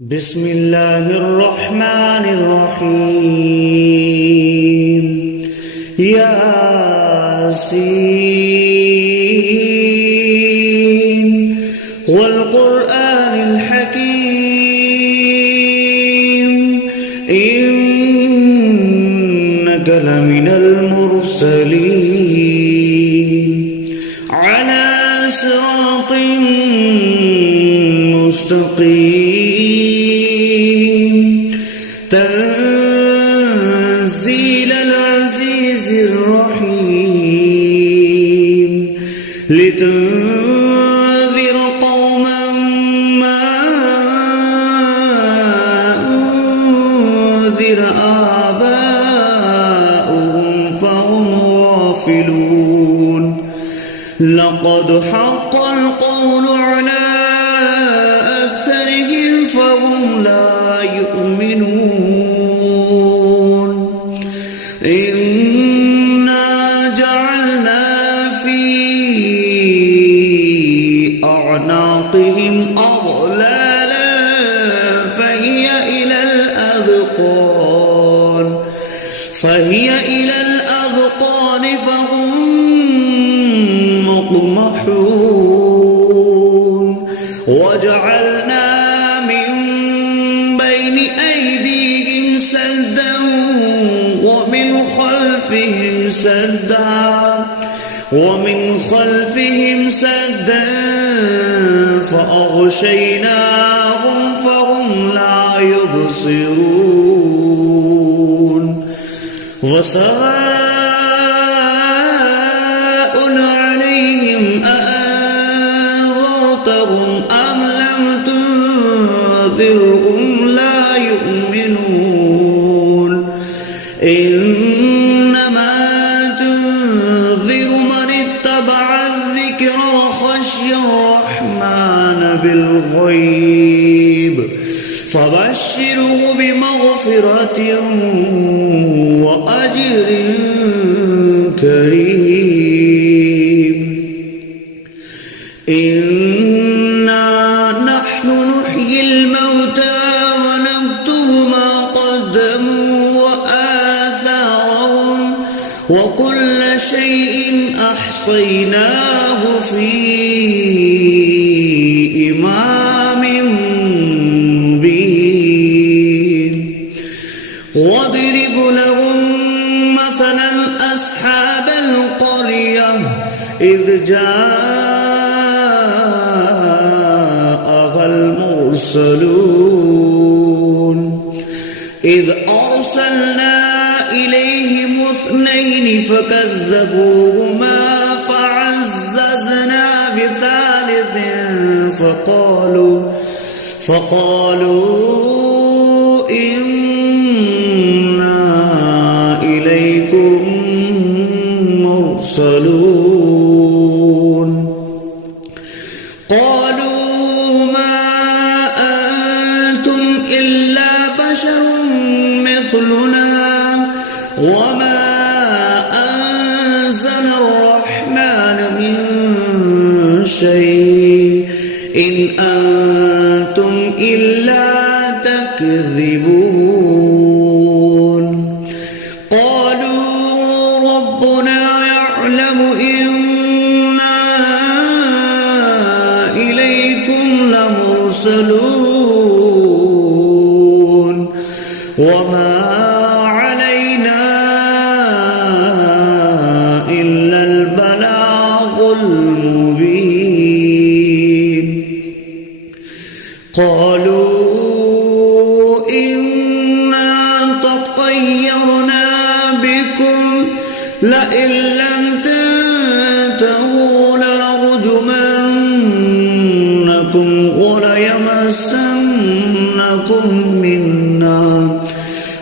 بسم الله الرحمن الرحيم ياسين والقرآن الحكيم إنك لمن المرسلين على صراط مستقيم تنزيل العزيز الرحيم لتنذر قوما ما أنذر آباؤهم فهم غافلون لقد حق القول على أكثرهم فهم لا يؤمنون إنا جعلنا في أعناقهم أغلالا فهي إلى الأذقان فهم مقمحون وجعلنا من بين أيديهم سدا ومن خلفهم سدا فأغشيناهم فهم لا يبصرون وسواء عليهم أأنذرتهم أم لم تنذرهم لا يؤمنون إنما تنذر من اتبع الذكر وخشي الرحمن بالغيب فبشره بمغفرة وأجر كريم إنا نحن نحيي الموتى ونكتب ما قدموا وآثارهم وكل شيء أحصيناه في إمام مبين واضرب لهم مثلا أصحاب القرية إذ جاءها المرسلون إذ أرسلنا إليهم 2 فكذبوهما فعززنا بثالث فقالوا إنا إليكم مرسلون قالوا ما أنتم إلا بشر مثلنا وما أنزل الرحمن من شيء إن أنتم إلا تكذبون قالوا ربنا يعلم إنا إليكم لمرسلون وما علينا إلا البلاغ المبين قالوا إنا تطيرنا بكم لئن لم تنتهوا لنرجمنكم وليمسنكم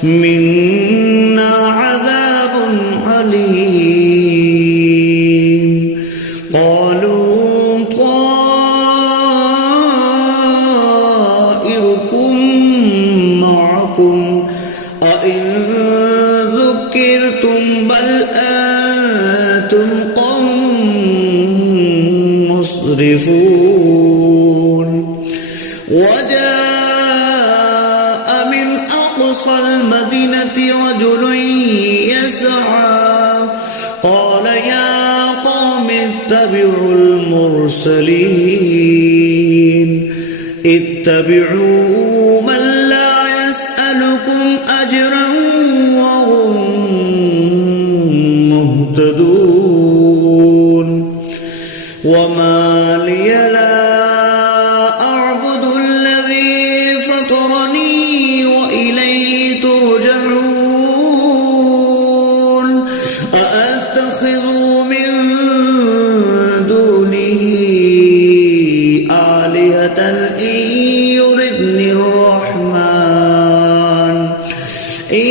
منا عذاب عليم قالوا طائركم معكم أئن ذكرتم بل أنتم قوم مسرفون وجاء أقصى المدينة رجل يسعى قال يا قوم اتبعوا المرسلين اتبعوا من لا يسألكم أجرا وهم مهتدون وما لي لا أعبد الذي فطرني وإليه ترجعون أأتخذ من دونه آلهة إن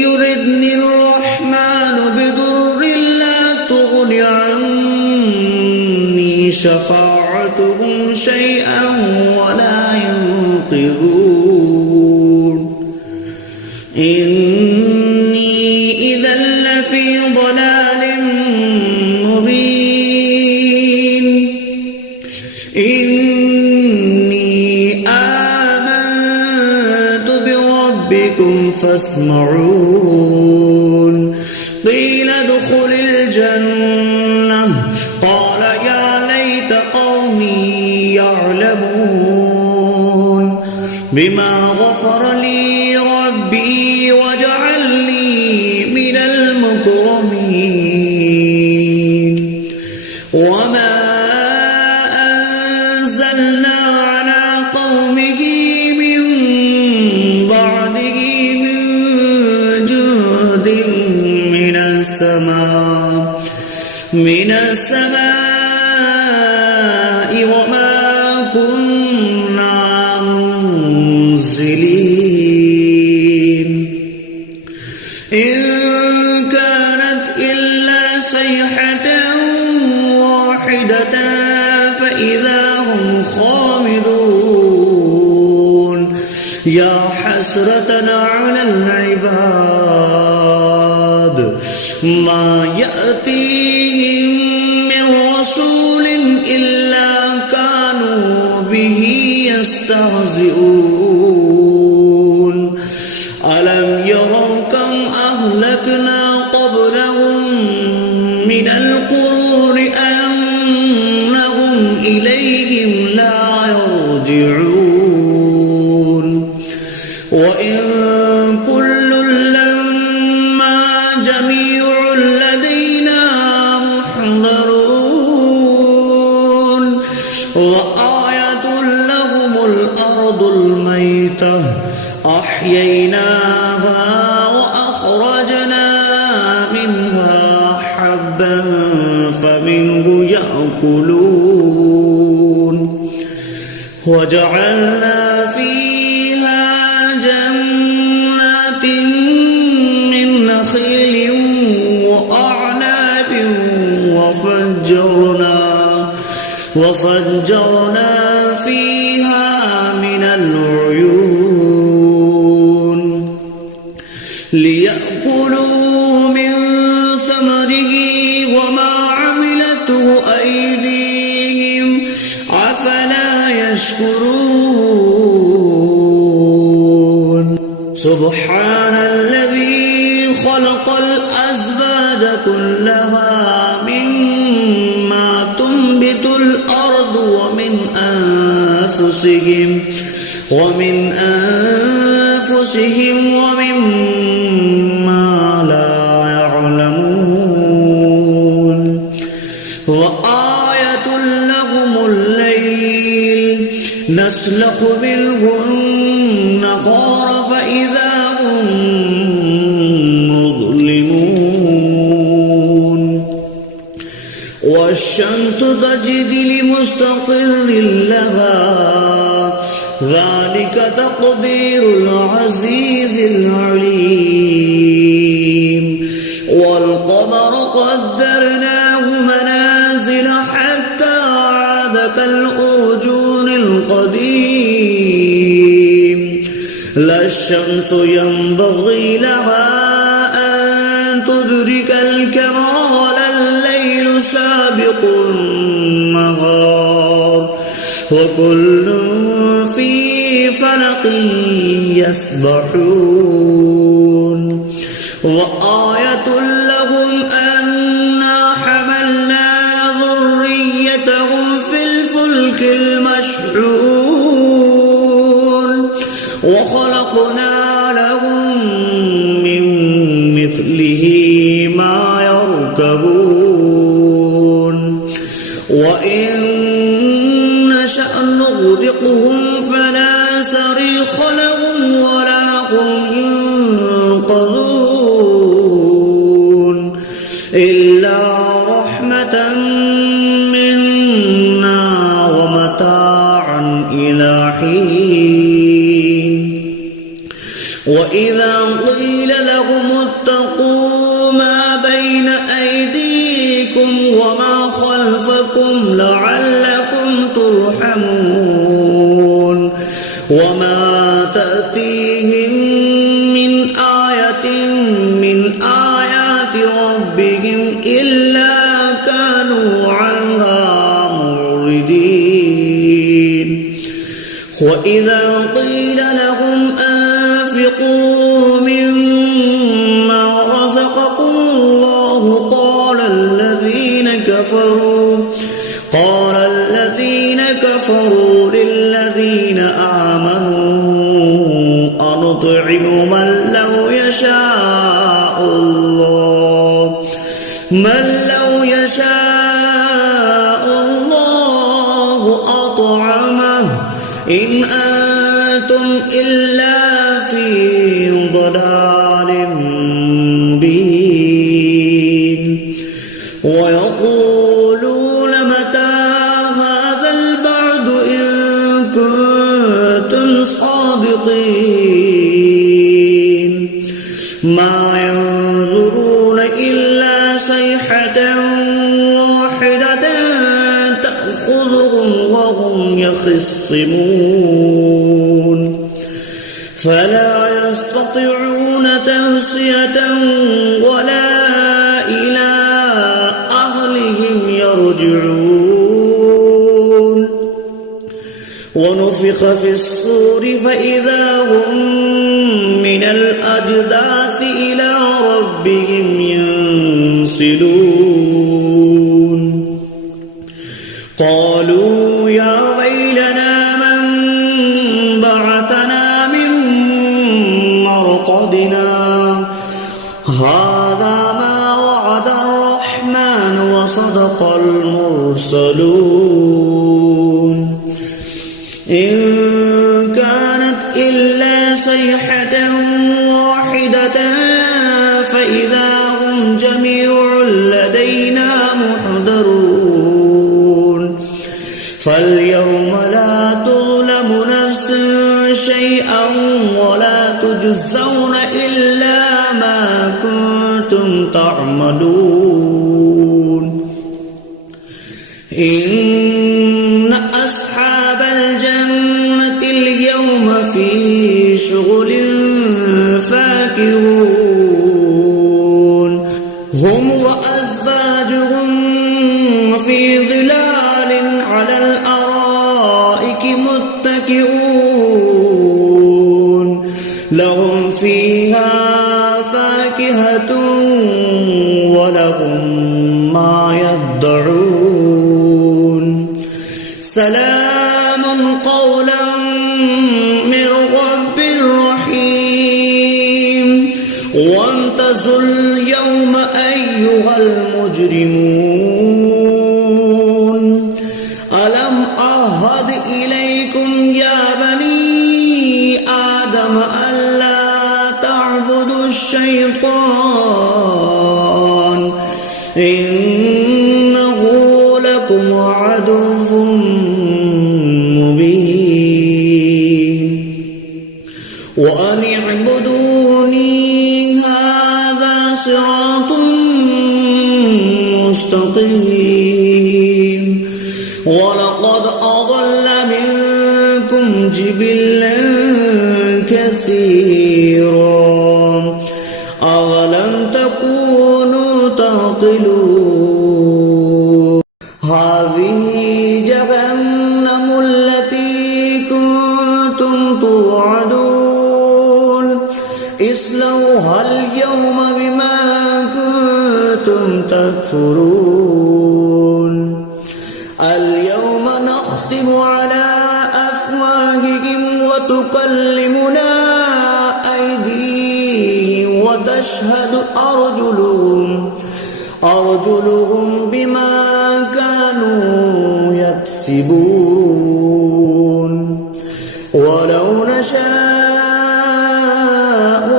يردني الرحمن بضر لا تغن عني شفاعتهم شيئا ولا ينقذون إني إذا لفي ضلال مبين إني آمنت بربكم فاسمعون قيل ادخل الجنة قال يا ليت قومي يعلمون بما غفر لي ربي وجعلني من المكرمين وما أنزلنا على قومه من بعده من جند من السماء وما كنا منزلين إن كانت إلا صيحة واحدة فإذا هم خامدون يا حسرة على العباد ما يأتيهم من رسول إلا كانوا به يستهزئون ألم يروا كم أهلكنا قبلهم من القرون أنهم إليهم لا يرجعون وإن كل لما جميع لدينا محضرون وآية لهم الأرض الميتة أحييناها وأخرجنا منها حبا فمنه يأكلون وجعلنا فيها جنات من نخيل وأعناب وفجرنا فيها من العيون ليأكلوا من ثمره وما عملته أيديهم أفلا يشكرون سبحان الذي خلق الأزواج كلها مما تنبت الأرض ومن أنفسهم ومما لا يعلمون وآية لهم الليل نسلخ منه النهار فإذا هم مظلمون والشمس تجري لمستقر لها ذلك تقدير العزيز العليم والقمر قدرناه منازل حتى عاد كالأرجون القديم لا الشمس ينبغي لها أن تدرك القمر ولا الليل سابق النهار وكل في فلق يسبحون وآية لهم أنا حملنا ذريتهم في الفلك المشحون وخلقنا لهم من مثله ما يركبون وإن نشأ نغرقهم فلا صريخ لهم ولا هم ينقذون إلا رحمة منا ومتاعا إلى حين وإذا قيل لهم اتقوا ما بين أيديكم وما خلفكم لعلكم ترحمون وما تأتيهم من آية من آيات ربهم إلا كانوا عنها معرضين وإذا قيل لهم أنفقوا مما رزقكم الله قال الذين كفروا للذين آمنوا أنطعم من لو يشاء الله أطعمه إن أنتم إلا في ضلال مبين ويقولون متى هذا البعد إن كنتم صادقين ما ينظرون إلا صيحة واحدة تأخذهم وهم يخصمون فلا يستطيعون توصية ولا إلى أهلهم يرجعون ونفخ في الصور فإذا هم من الأجداث إلى ربهم ينسلون قالوا يا ويلنا من بعثنا من مرقدنا هذا ما وعد الرحمن وصدق المرسلون إن كانت إلا صيحة واحدة فإذا هم جميع لدينا محضرون فاليوم لا تظلم نفس شيئا ولا تجزون إلا ما كنتم تعملون إن أصحاب الجنة اليوم في شغل فاكهون هم وأزواجهم في ظلال على الأرائك متكئون لهم فيها فاكهة ولهم ما يدعون سلام قولا من رب رحيم وامتازوا اليوم أيها المجرمون ألم أعهد إليكم يا بني آدم ألا تعبدوا الشيطان إنه لكم عدو مبين وأن اعبدوني هذا صراط مستقيم ولقد أضل منكم جبلا كثيرا أولم تكونوا تعقلون هذه جهنم التي كنتم اصلوها اليوم بما كنتم تكفرون اليوم نختم على أفواههم وتكلمنا أيديهم وتشهد أرجلهم بما كانوا يكسبون ولو نشاء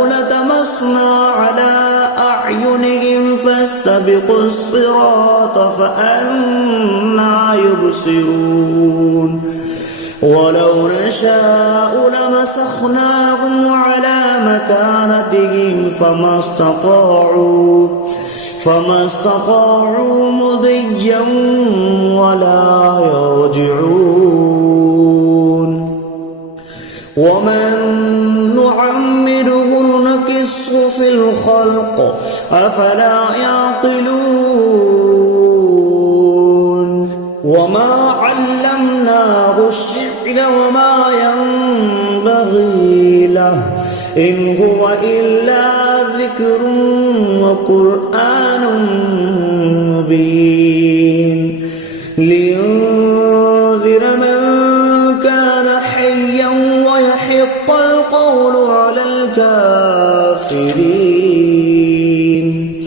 لطمسنا على أعينهم فاستبقوا الصراط فأنى يبصرون ولو نشاء لمسخناهم على مكانتهم فما استطاعوا مضيا ولا يرجعون ومن نعمره نكسه في الخلق أفلا يعقلون وما علمناه الشعر وما ينبغي له إن هو إلا ذكر وقرآن مبين لينذر من كان حيا ويحق القول على الكافرين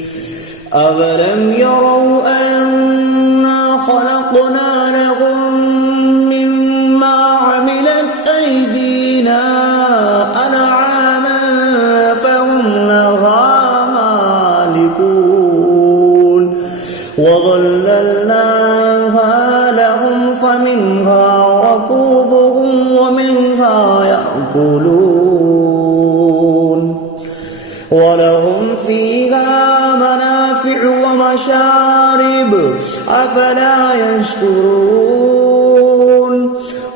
أولم يروا أنا خلقنا لهم مما عملت أيدينا أنعاما فهم لها مالكون وظللناها لهم فمنها ركوبهم ومنها يأكلون ولهم فيها منافع ومشارب أفلا يشكرون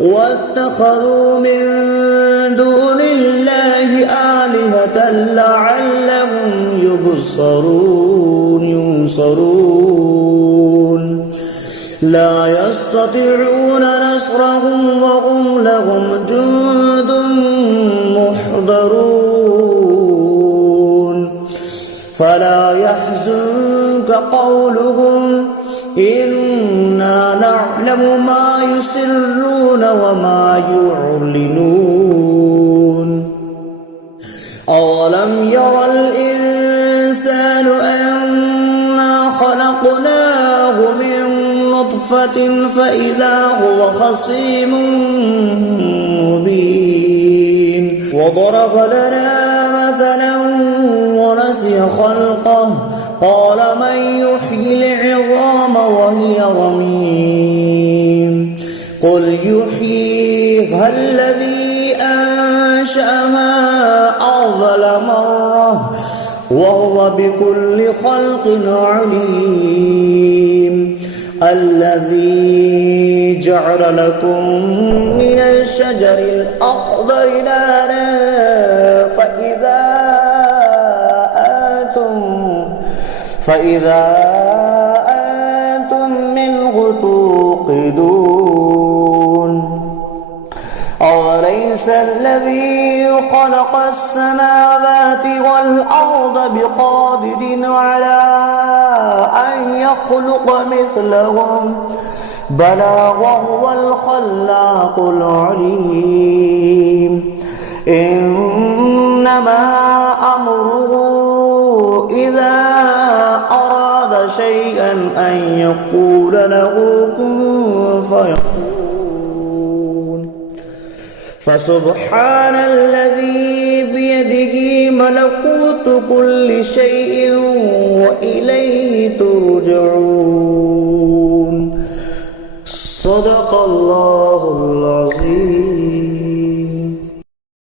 واتخذوا من دون الله آلهة لعلهم ينصرون لا يستطيعون نصرهم وهم لهم جند محضرون فلا يحزنك قولهم إنا نعلم ما يسرون وما يعلنون أولم ير الإنسان أنا خلقناه من نطفة فإذا هو خصيم مبين وضرب لنا مثلا ونسي خلقه قال من يحيي العظام وهي رميم قل يحييها الذي أنشأها أول مرة وهو بكل خلق عليم الذي جعل لكم من الشجر الأخضر نارا فإذا أنتم منه توقدون أوليس الذي خلق السماوات والأرض بقادر على أن يخلق مثلهم بلى وهو الخلاق العليم إنما أمره إذا أراد شيئا أن يقول له كن فيكون فسبحان الذي بيده ملكوت كل شيء وإليه ترجعون